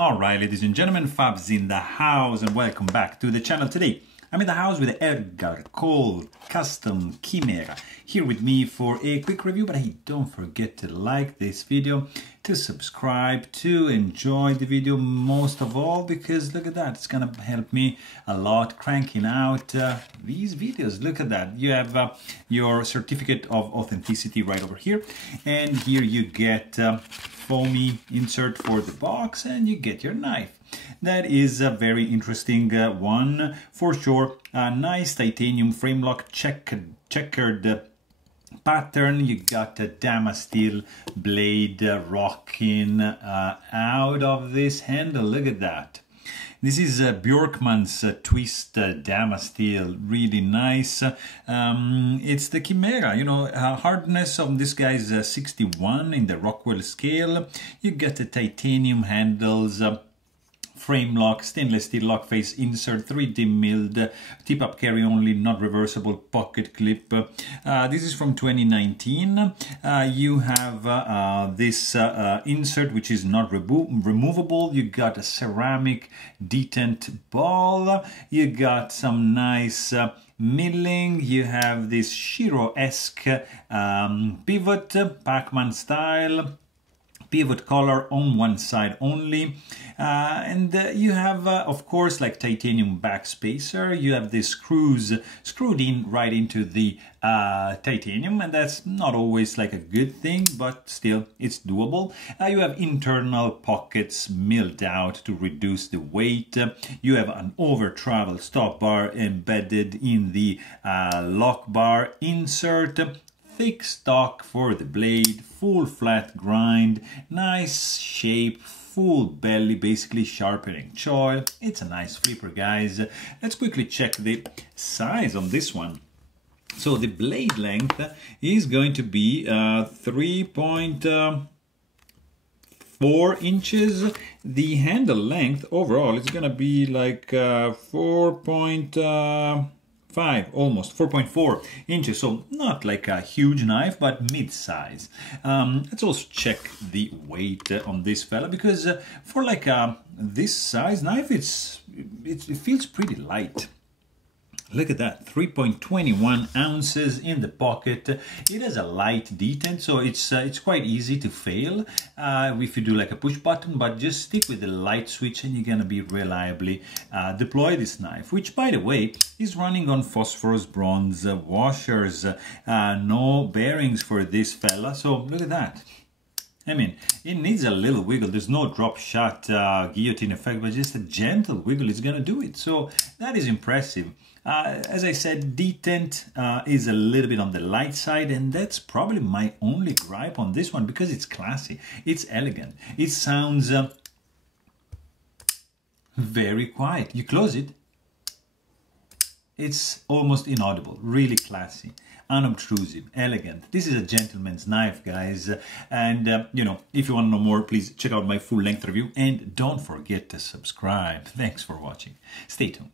Alright, ladies and gentlemen, Fabs in the house, and welcome back to the channel. Today I'm in the house with Edgar Cole Chimera here with me for a quick review, but hey, don't forget to like this video, to subscribe, to enjoy the video most of all, because look at that, it's gonna help me a lot cranking out these videos. Look at that, you have your certificate of authenticity right over here, and here you get foamy insert for the box, and you get your knife. That is a very interesting one for sure. A nice titanium frame lock checkered pattern. You got a Damasteel blade rocking out of this handle. Look at that. This is Bjorkman's twist Damasteel, really nice. It's the Chimera, you know, hardness of this guy's 61 in the Rockwell scale. You get the titanium handles, frame lock, stainless steel lock face insert, 3D milled, tip up carry only, not reversible pocket clip. This is from 2019. You have this insert which is not removable. You got a ceramic detent ball. You got some nice milling. You have this Shiro-esque pivot, Pac-Man style. Pivot collar on one side only, and you have of course, like titanium backspacer. You have the screws screwed in right into the titanium, and that's not always like a good thing, but still it's doable. You have internal pockets milled out to reduce the weight. You have an over travel stop bar embedded in the lock bar insert. Thick stock for the blade, full flat grind, nice shape, full belly, basically sharpening choil. It's a nice flipper, guys. Let's quickly check the size on this one. So the blade length is going to be 3.4 inches. The handle length overall is going to be like 4.5, almost 4.4 inches, so not like a huge knife, but mid-size. Let's also check the weight on this fella, because for like this size knife, it feels pretty light. Look at that, 3.21 ounces in the pocket. It has a light detent, so it's quite easy to fail if you do like a push button, but just stick with the light switch and you're gonna be reliably deploy this knife, which by the way is running on phosphorus bronze washers. No bearings for this fella, so look at that. I mean, it needs a little wiggle. There's no drop shot guillotine effect, but just a gentle wiggle is gonna do it. So that is impressive. As I said, detent is a little bit on the light side, and that's probably my only gripe on this one, because it's classy, it's elegant, it sounds very quiet. You close it, it's almost inaudible. Really classy, unobtrusive, elegant. This is a gentleman's knife, guys. And you know, if you want to know more, please check out my full-length review, and don't forget to subscribe. Thanks for watching. Stay tuned.